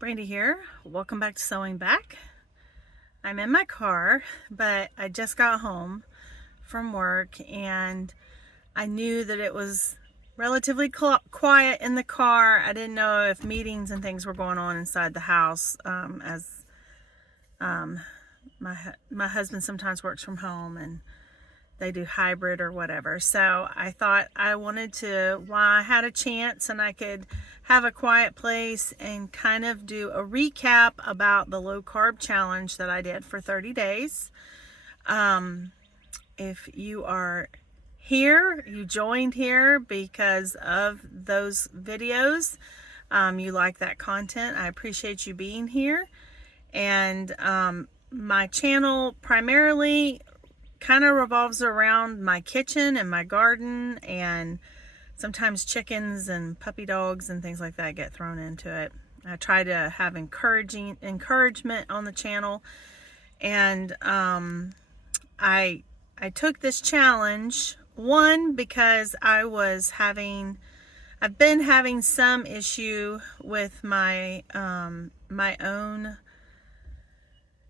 Brandy here. Welcome back to Sewing Back. I'm in my car, but I just got home from work and I knew that it was relatively quiet in the car. I didn't know if meetings and things were going on inside the house as my husband sometimes works from home and they do hybrid or whatever. So I thought I wanted to, while I had a chance and I could have a quiet place and kind of do a recap about the low carb challenge that I did for 30 days. If you are here, you joined here because of those videos, you like that content, I appreciate you being here. And my channel primarily kind of revolves around my kitchen and my garden, and sometimes chickens and puppy dogs and things like that get thrown into it. I try to have encouragement on the channel, and I took this challenge because I've been having some issue with my my own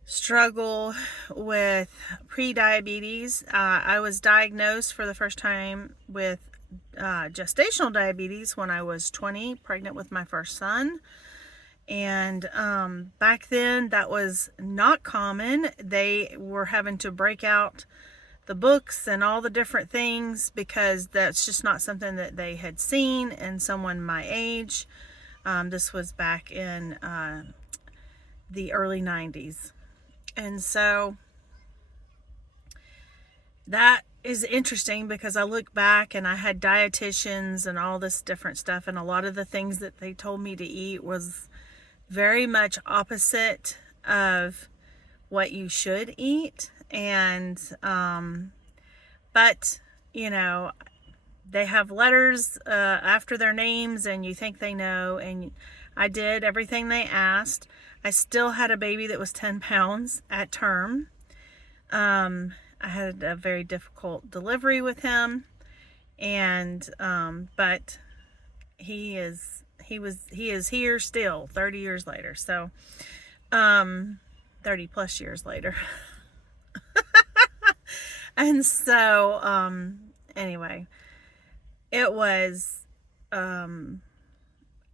struggle with pre-diabetes. I was diagnosed for the first time with gestational diabetes when I was 20, pregnant with my first son. And back then that was not common. They were having to break out the books and all the different things because that's just not something that they had seen in someone my age. This was back in the early 90s. And so that is interesting because I look back and I had dietitians and all this different stuff, and a lot of the things that they told me to eat was very much opposite of what you should eat. And but you know, they have letters after their names and you think they know, and I did everything they asked. I still had a baby that was 10 pounds at term. I had a very difficult delivery with him, and but he is here still 30 years later. So 30 plus years later. And so anyway, it was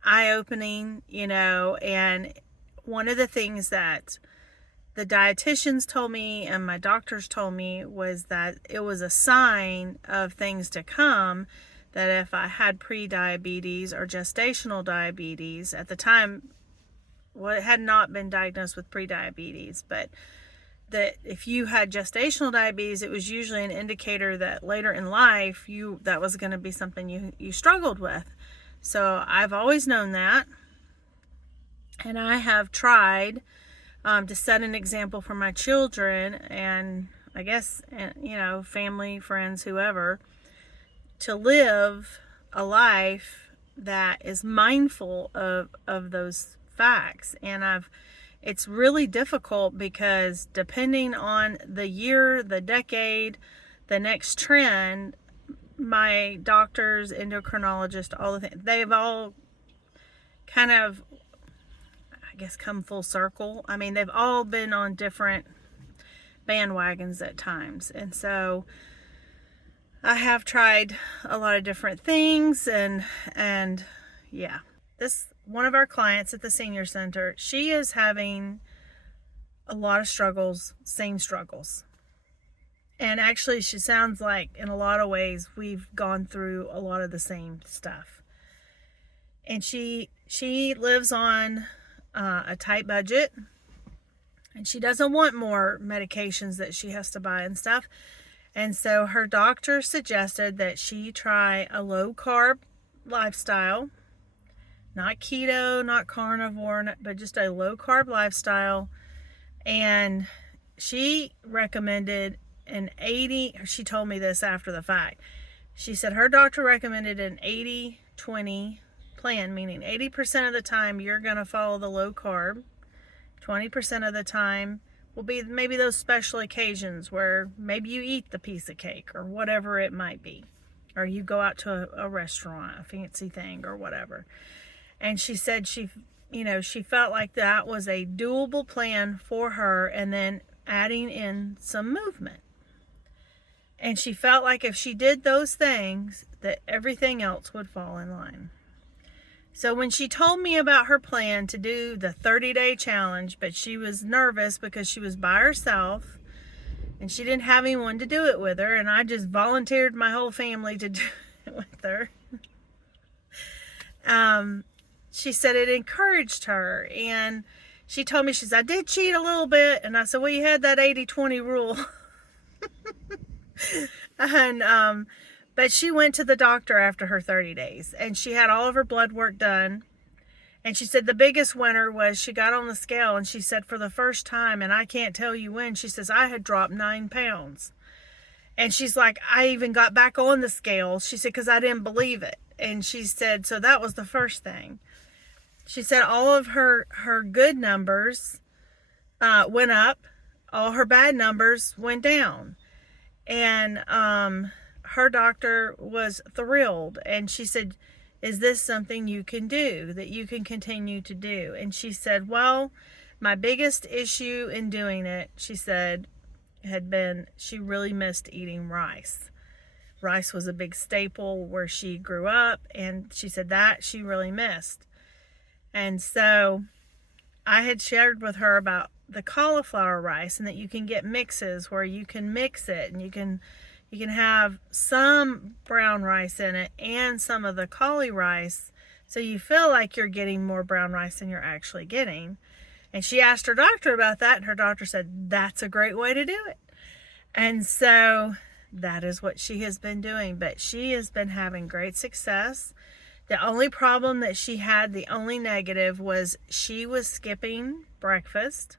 eye-opening, you know. And one of the things that the dietitians told me and my doctors told me was that it was a sign of things to come, that if I had pre-diabetes or gestational diabetes at the time, well, it had not been diagnosed with pre-diabetes, but that if you had gestational diabetes, it was usually an indicator that later in life that was going to be something you struggled with. So I've always known that. And I have tried to set an example for my children and I guess, you know, family, friends, whoever, to live a life that is mindful of those facts. And it's really difficult because depending on the year, the decade, the next trend, my doctors, endocrinologists, all the things, they've all kind of, I guess, come full circle. I mean, they've all been on different bandwagons at times. And so I have tried a lot of different things, and yeah. One of our clients at the senior center, she is having a lot of struggles, same struggles. And actually, she sounds like in a lot of ways we've gone through a lot of the same stuff. And she lives on a tight budget, and she doesn't want more medications that she has to buy and stuff. And so her doctor suggested that she try a low carb lifestyle, not keto, not carnivore, but just a low carb lifestyle. And she recommended she told me this after the fact. She said her doctor recommended an 80-20 plan, meaning 80% of the time you're going to follow the low carb. 20% of the time will be maybe those special occasions where maybe you eat the piece of cake or whatever it might be, or you go out to a restaurant, a fancy thing or whatever. And she said she felt like that was a doable plan for her, and then adding in some movement. And she felt like if she did those things, that everything else would fall in line. So when she told me about her plan to do the 30-day challenge, but she was nervous because she was by herself and she didn't have anyone to do it with her, and I just volunteered my whole family to do it with her. She said it encouraged her, and she told me, she said, I did cheat a little bit, and I said, well, you had that 80-20 rule. And but she went to the doctor after her 30 days, and she had all of her blood work done. And she said the biggest winner was she got on the scale, and she said for the first time, and I can't tell you when, she says, I had dropped 9 pounds. And she's like, I even got back on the scale. She said, because I didn't believe it. And she said, so that was the first thing. She said all of her good numbers went up. All her bad numbers went down. And her doctor was thrilled, and she said, is this something you can do, that you can continue to do? And she said, well, my biggest issue in doing it, she said, had been she really missed eating rice. Rice was a big staple where she grew up, and she said that she really missed. And so I had shared with her about the cauliflower rice, and that you can get mixes where you can mix it, and you can have some brown rice in it and some of the cauli rice, so you feel like you're getting more brown rice than you're actually getting. And she asked her doctor about that, and her doctor said that's a great way to do it. And so that is what she has been doing, but she has been having great success. The only problem that she had, the only negative, was she was skipping breakfast,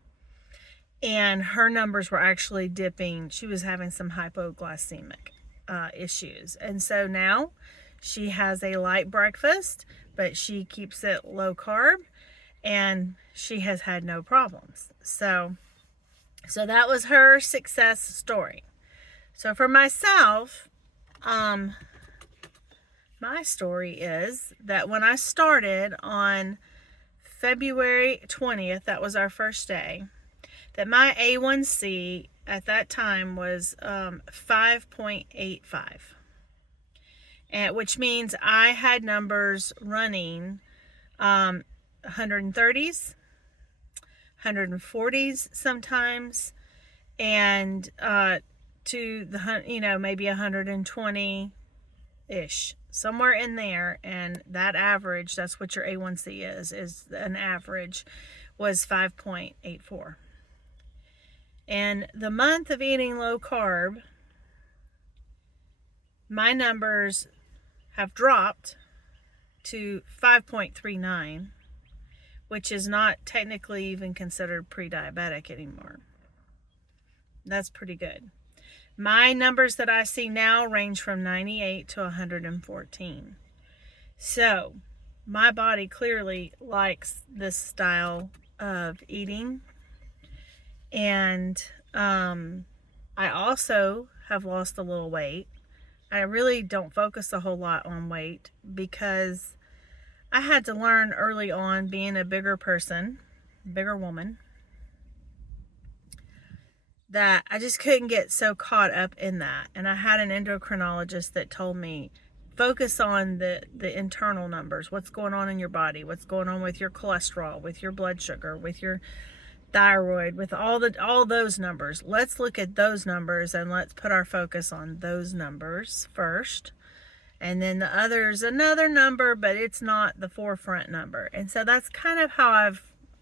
and her numbers were actually dipping. She was having some hypoglycemic issues. And so now she has a light breakfast, but she keeps it low carb, and she has had no problems. So that was her success story. So for myself, my story is that when I started on February 20th, that was our first day, that my A1C at that time was 5.85, and which means I had numbers running 130s, 140s sometimes, and to the maybe 120-ish, somewhere in there. And that average, that's what your A1C is an average, was 5.84. And the month of eating low carb, my numbers have dropped to 5.39, which is not technically even considered pre-diabetic anymore. That's pretty good. My numbers that I see now range from 98 to 114. So my body clearly likes this style of eating. And I also have lost a little weight. I really don't focus a whole lot on weight because I had to learn early on, being a bigger person, bigger woman, that I just couldn't get so caught up in that. And I had an endocrinologist that told me, focus on the internal numbers, what's going on in your body, what's going on with your cholesterol, with your blood sugar, with your thyroid, with all those numbers. Let's look at those numbers, and let's put our focus on those numbers first. And then the other is another number, but it's not the forefront number. And so that's kind of how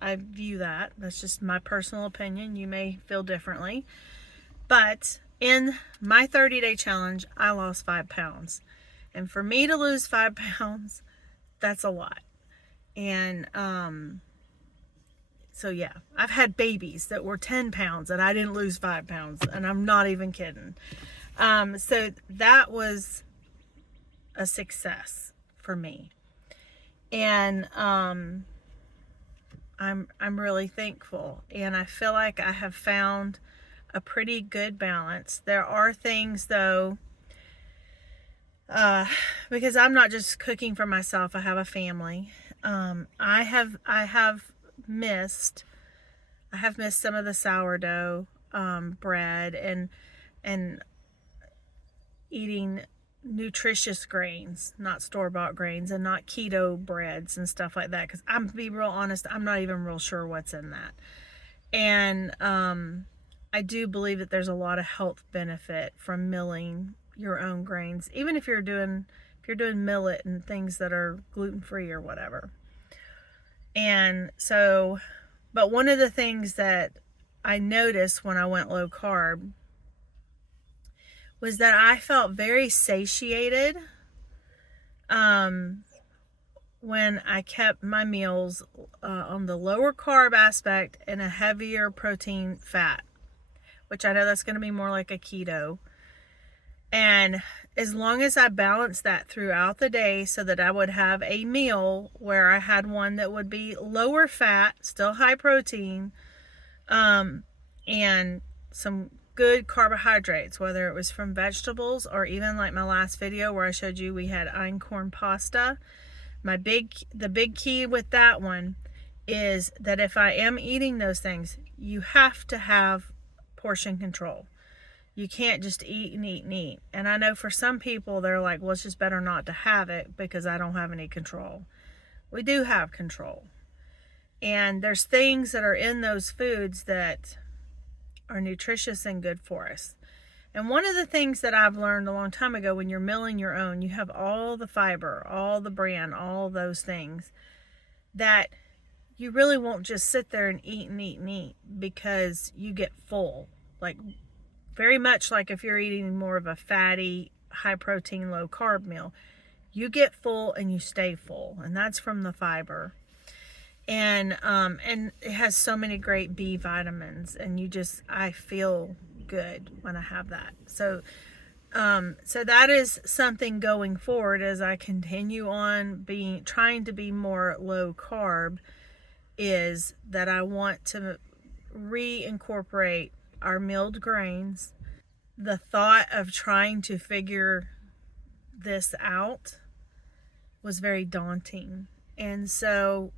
I view that. That's just my personal opinion. You may feel differently. But in my 30-day challenge, I lost 5 pounds. And for me to lose 5 pounds, that's a lot. And so yeah, I've had babies that were 10 pounds and I didn't lose 5 pounds. And I'm not even kidding. So that was a success for me. And I'm really thankful, and I feel like I have found a pretty good balance. There are things though, because I'm not just cooking for myself, I have a family. I have missed some of the sourdough bread, and eating nutritious grains, not store-bought grains, and not keto breads and stuff like that, because I'm, to be real honest, I'm not even real sure what's in that. And I do believe that there's a lot of health benefit from milling your own grains, even if you're doing millet and things that are gluten-free or whatever. And so, but one of the things that I noticed when I went low carb was that I felt very satiated when I kept my meals on the lower carb aspect and a heavier protein fat, which I know that's going to be more like a keto. And as long as I balanced that throughout the day, so that I would have a meal where I had one that would be lower fat, still high protein, and some good carbohydrates, whether it was from vegetables or even like my last video where I showed you we had einkorn pasta. The big key with that one is that if I am eating those things, you have to have portion control. You can't just eat and eat and eat. And I know for some people, they're like, well, it's just better not to have it because I don't have any control. We do have control. And there's things that are in those foods that are nutritious and good for us. And one of the things that I've learned a long time ago, when you're milling your own, you have all the fiber, all the bran, all those things that you really won't just sit there and eat and eat and eat, because you get full. Like, very much like if you're eating more of a fatty, high protein, low carb meal, you get full and you stay full. And that's from the fiber. And it has so many great B vitamins, and I feel good when I have that. So that is something going forward as I continue on trying to be more low carb, is that I want to reincorporate our milled grains. The thought of trying to figure this out was very daunting. And so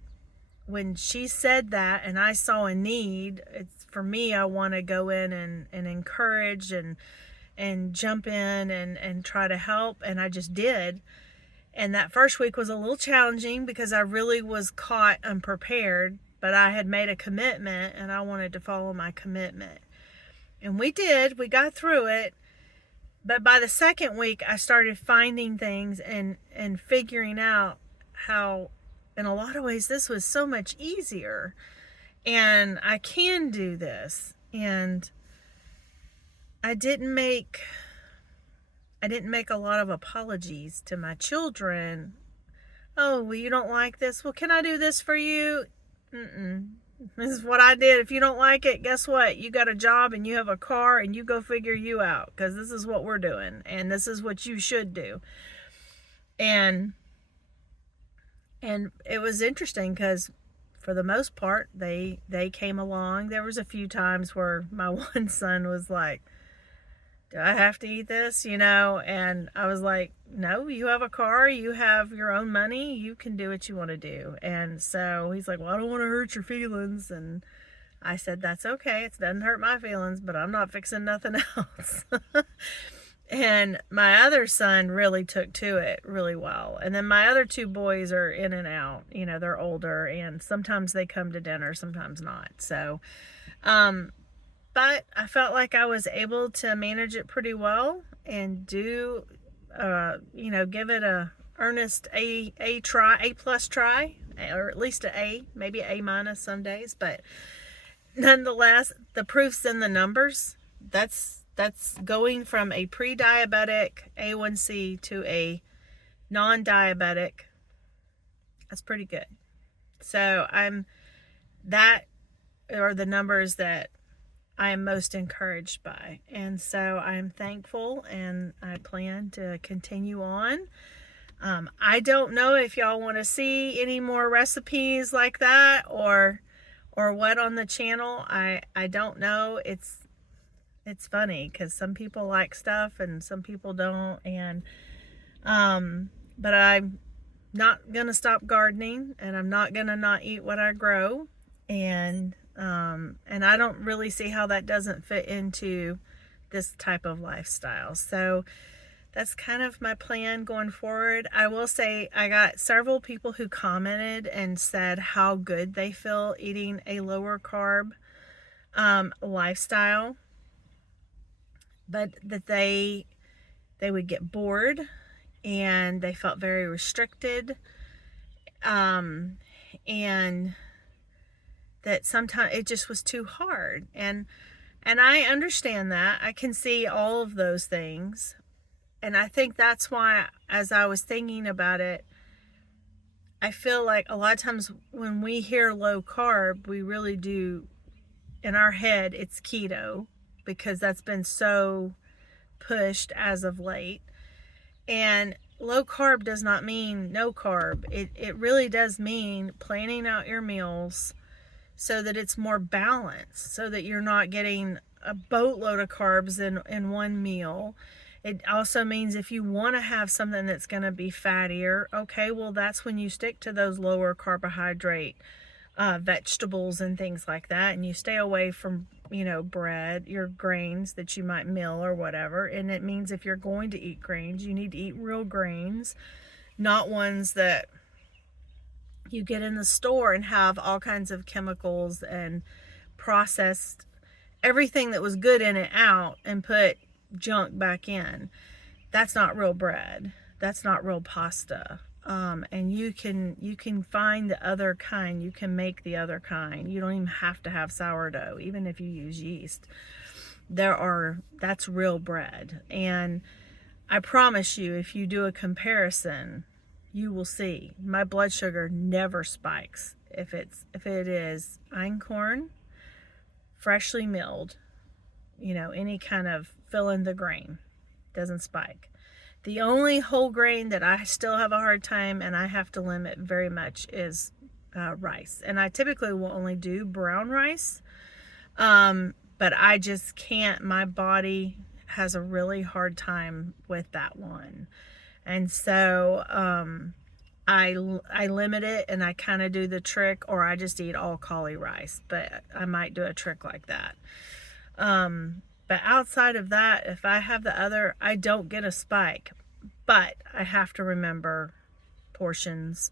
when she said that and I saw a need, for me, I want to go in and encourage and jump in and try to help. And I just did. And that first week was a little challenging because I really was caught unprepared, but I had made a commitment and I wanted to follow my commitment. And we did. We got through it. But by the second week, I started finding things and figuring out how, in a lot of ways, this was so much easier. And I can do this. And I didn't make a lot of apologies to my children. Oh, well, you don't like this? Well, can I do this for you? This is what I did. If you don't like it, guess what? You got a job and you have a car, and you go figure you out, because this is what we're doing and this is what you should do. And it was interesting because for the most part, they came along. There was a few times where my one son was like, do I have to eat this? And I was like, no, you have a car, you have your own money, you can do what you want to do. And so he's like, well, I don't want to hurt your feelings. And I said, that's okay. It doesn't hurt my feelings, but I'm not fixing nothing else. And my other son really took to it really well. And then my other two boys are in and out. They're older, and sometimes they come to dinner, sometimes not. So, but I felt like I was able to manage it pretty well and do, give it a earnest A plus try, or at least an A, maybe A minus some days. But nonetheless, the proof's in the numbers. That's going from a pre-diabetic A1C to a non-diabetic. That's pretty good. So that are the numbers that I am most encouraged by. And so I'm thankful, and I plan to continue on. I don't know if y'all want to see any more recipes like that or what on the channel. I don't know. It's funny because some people like stuff and some people don't. And but not gonna stop gardening, and I'm not gonna not eat what I grow, and I don't really see how that doesn't fit into this type of lifestyle. So that's kind of my plan going forward. I will say I got several people who commented and said how good they feel eating a lower carb lifestyle, but that they would get bored and they felt very restricted, and that sometimes it just was too hard. And I understand that. I can see all of those things. And I think that's why, as I was thinking about it, I feel like a lot of times when we hear low carb, we really do, in our head, it's keto, because that's been so pushed as of late. And low carb does not mean no carb. It really does mean planning out your meals so that it's more balanced, so that you're not getting a boatload of carbs in one meal. It also means if you want to have something that's going to be fattier, okay, well, that's when you stick to those lower carbohydrate vegetables and things like that, and you stay away from, bread, your grains that you might mill or whatever. And it means if you're going to eat grains, you need to eat real grains, not ones that you get in the store and have all kinds of chemicals and processed everything that was good in it out and put junk back in. That's not real bread. That's not real pasta. And you can find the other kind. You can make the other kind. You don't even have to have sourdough, even if you use yeast. That's real bread. And I promise you, if you do a comparison, you will see my blood sugar never spikes if it is einkorn, freshly milled, any kind of fill in the grain, doesn't spike. The only whole grain that I still have a hard time and I have to limit very much is rice. And I typically will only do brown rice, but I just can't. My body has a really hard time with that one. And so I limit it, and I kind of do the trick, or I just eat all cauli rice, but I might do a trick like that. But outside of that, if I have the other, I don't get a spike. But I have to remember portions,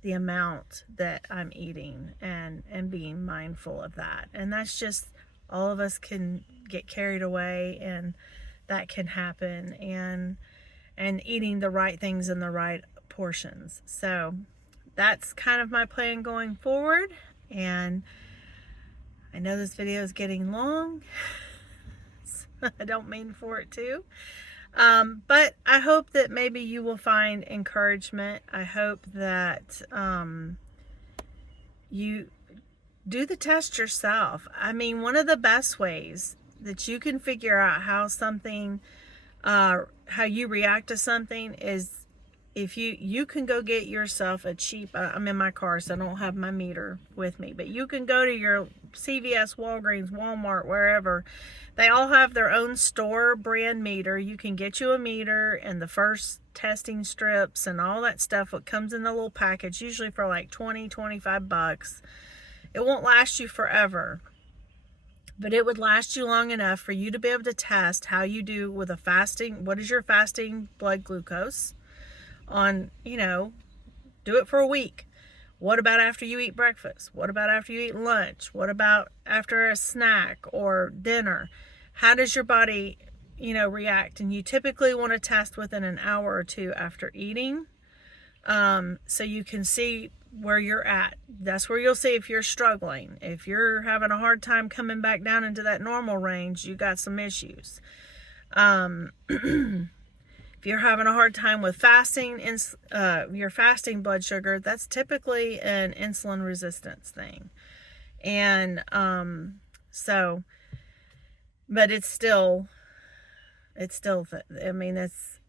the amount that I'm eating, and being mindful of that. And that's just, all of us can get carried away, and that can happen, and eating the right things in the right portions. So that's kind of my plan going forward. And I know this video is getting long. I don't mean for it to. But I hope that maybe you will find encouragement. I hope that you do the test yourself. I mean, one of the best ways that you can figure out how something, how you react to something is if you can go get yourself a cheap, I'm in my car, so I don't have my meter with me, but you can go to your CVS, Walgreens, Walmart, wherever. They all have their own store brand meter. You can get you a meter and the first testing strips and all that stuff. What comes in the little package, usually for like 20, 25 bucks. It won't last you forever, but it would last you long enough for you to be able to test how you do with a fasting. What is your fasting blood glucose on, do it for a week. What about after you eat breakfast? What about after you eat lunch? What about after a snack or dinner? How does your body, react? And you typically want to test within an hour or two after eating, so you can see where you're at. That's where you'll see if you're struggling. If you're having a hard time coming back down into that normal range, you got some issues. If you're having a hard time with fasting, your fasting blood sugar, that's typically an insulin resistance thing. And but it's still, I mean,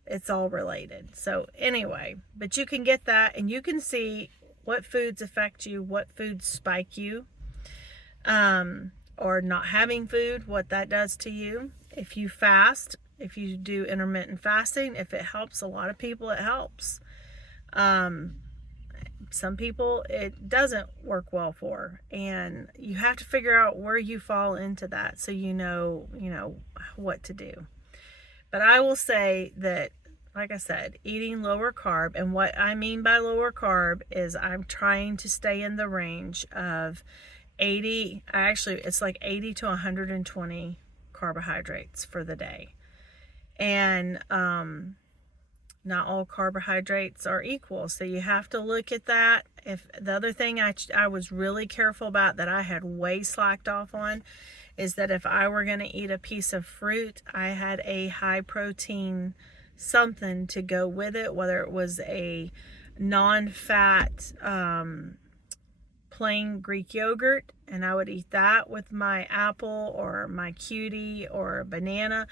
it's all related. So anyway, but you can get that, and you can see what foods affect you, what foods spike you, or not having food, what that does to you. If you fast, if you do intermittent fasting, if it helps a lot of people, it helps. Some people it doesn't work well for, and you have to figure out where you fall into that so you know what to do. But I will say that, like I said, eating lower carb, and what I mean by lower carb is I'm trying to stay in the range of 80, actually it's like 80 to 120 carbohydrates for the day. And not all carbohydrates are equal, so you have to look at that. If the other thing I was really careful about, that I had way slacked off on, is that if I were going to eat a piece of fruit, I had a high protein something to go with it, whether it was a non-fat plain Greek yogurt, and I would eat that with my apple or my cutie or a banana,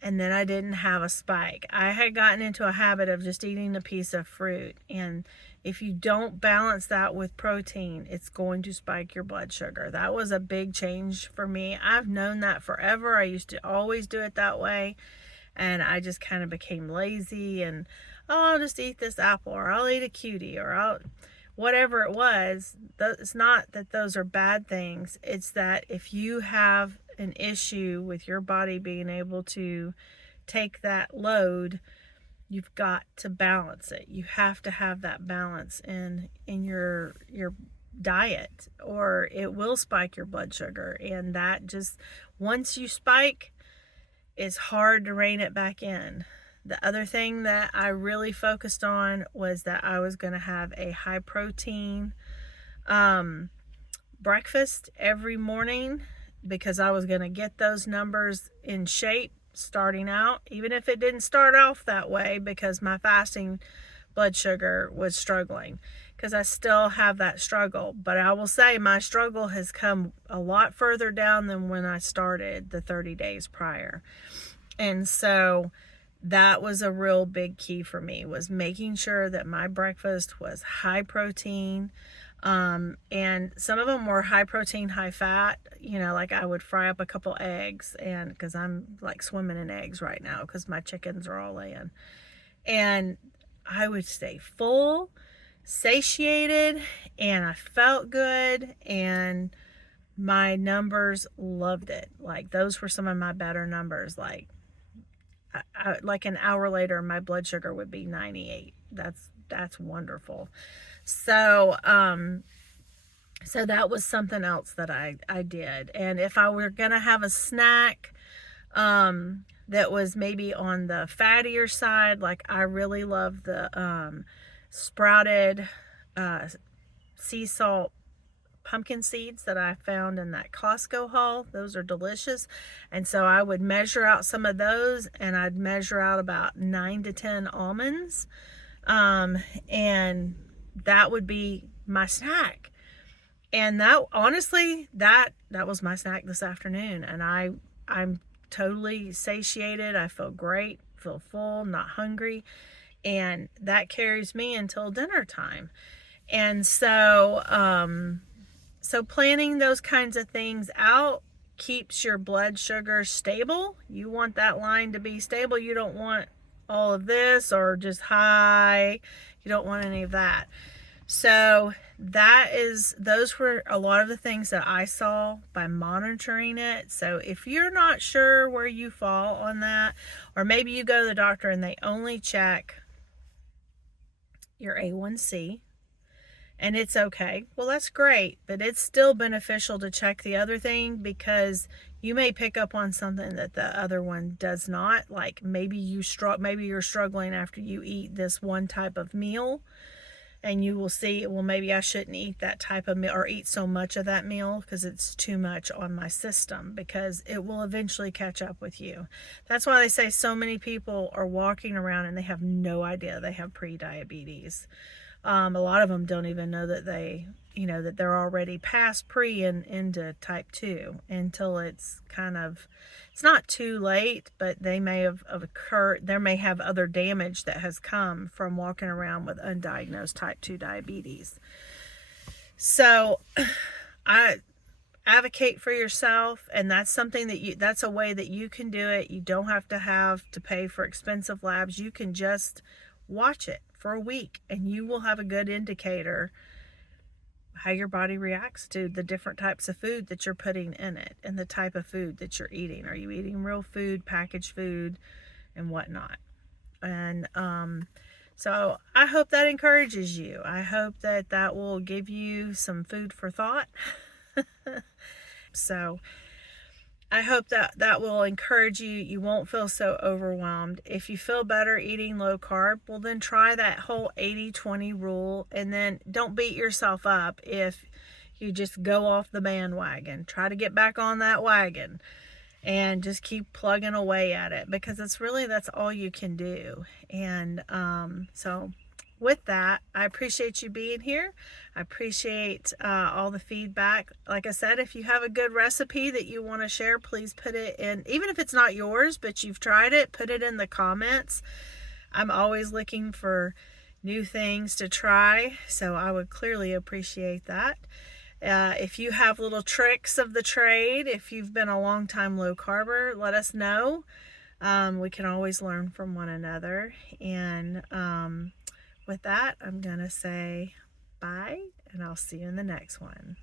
and then I didn't have a spike. I had gotten into a habit of just eating a piece of fruit, and if you don't balance that with protein, it's going to spike your blood sugar. That was a big change for me. I've known that forever. I used to always do it that way, and I just kind of became lazy, and I'll just eat this apple, or I'll eat a cutie, or I'll whatever it was. It's not that those are bad things. It's that if you have an issue with your body being able to take that load, you've got to balance it. You have to have that balance in your diet, or it will spike your blood sugar. And that just, once you spike, it's hard to rein it back in. The other thing that I really focused on was that I was going to have a high protein breakfast every morning, because I was going to get those numbers in shape starting out, even if it didn't start off that way, because my fasting blood sugar was struggling, because I still have that struggle. But I will say my struggle has come a lot further down than when I started the 30 days prior. And so that was a real big key for me, was making sure that my breakfast was high protein. And some of them were high protein, high fat, like I would fry up a couple eggs, and because I'm like swimming in eggs right now because my chickens are all laying, and I would stay full, satiated, and I felt good, and my numbers loved it. Like, those were some of my better numbers. Like like an hour later, my blood sugar would be 98. That's wonderful. So so that was something else that I did. And if I were gonna have a snack that was maybe on the fattier side, like I really love the sprouted sea salt pumpkin seeds that I found in that Costco haul. Those are delicious. And so I would measure out some of those, and I'd measure out about 9 to 10 almonds. And that would be my snack. And that, honestly, that was my snack this afternoon. And I'm totally satiated. I feel great, feel full, not hungry. And that carries me until dinner time. And so, so planning those kinds of things out keeps your blood sugar stable. You want that line to be stable. You don't want all of this or just high. You don't want any of that. So those were a lot of the things that I saw by monitoring it. So if you're not sure where you fall on that, or maybe you go to the doctor and they only check your A1C, and it's okay, well, that's great, but it's still beneficial to check the other thing, because you may pick up on something that the other one does not. Like maybe you're struggling after you eat this one type of meal, and you will see, well, maybe I shouldn't eat that type of meal or eat so much of that meal because it's too much on my system, because it will eventually catch up with you. That's why they say so many people are walking around and they have no idea they have pre-diabetes. A lot of them don't even know that that they're already past pre and into type 2 until it's not too late, but they may have occurred. There may have other damage that has come from walking around with undiagnosed type 2 diabetes. So I advocate for yourself, and that's something that's a way that you can do it. You don't have to pay for expensive labs. You can just watch it. for a week, and you will have a good indicator how your body reacts to the different types of food that you're putting in it and the type of food that you're eating. Are you eating real food, packaged food, and whatnot? And so I hope that encourages you. I hope that that will give you some food for thought. So I hope that that will encourage you. You won't feel so overwhelmed. If you feel better eating low carb, well, then try that whole 80-20 rule, and then don't beat yourself up if you just go off the bandwagon. Try to get back on that wagon and just keep plugging away at it, because that's all you can do. And so with that, I appreciate you being here. I appreciate all the feedback. Like I said, if you have a good recipe that you want to share, please put it in. Even if it's not yours, but you've tried it, put it in the comments. I'm always looking for new things to try, so I would clearly appreciate that. If you have little tricks of the trade, if you've been a long time low carber, let us know. We can always learn from one another. And with that, I'm going to say bye, and I'll see you in the next one.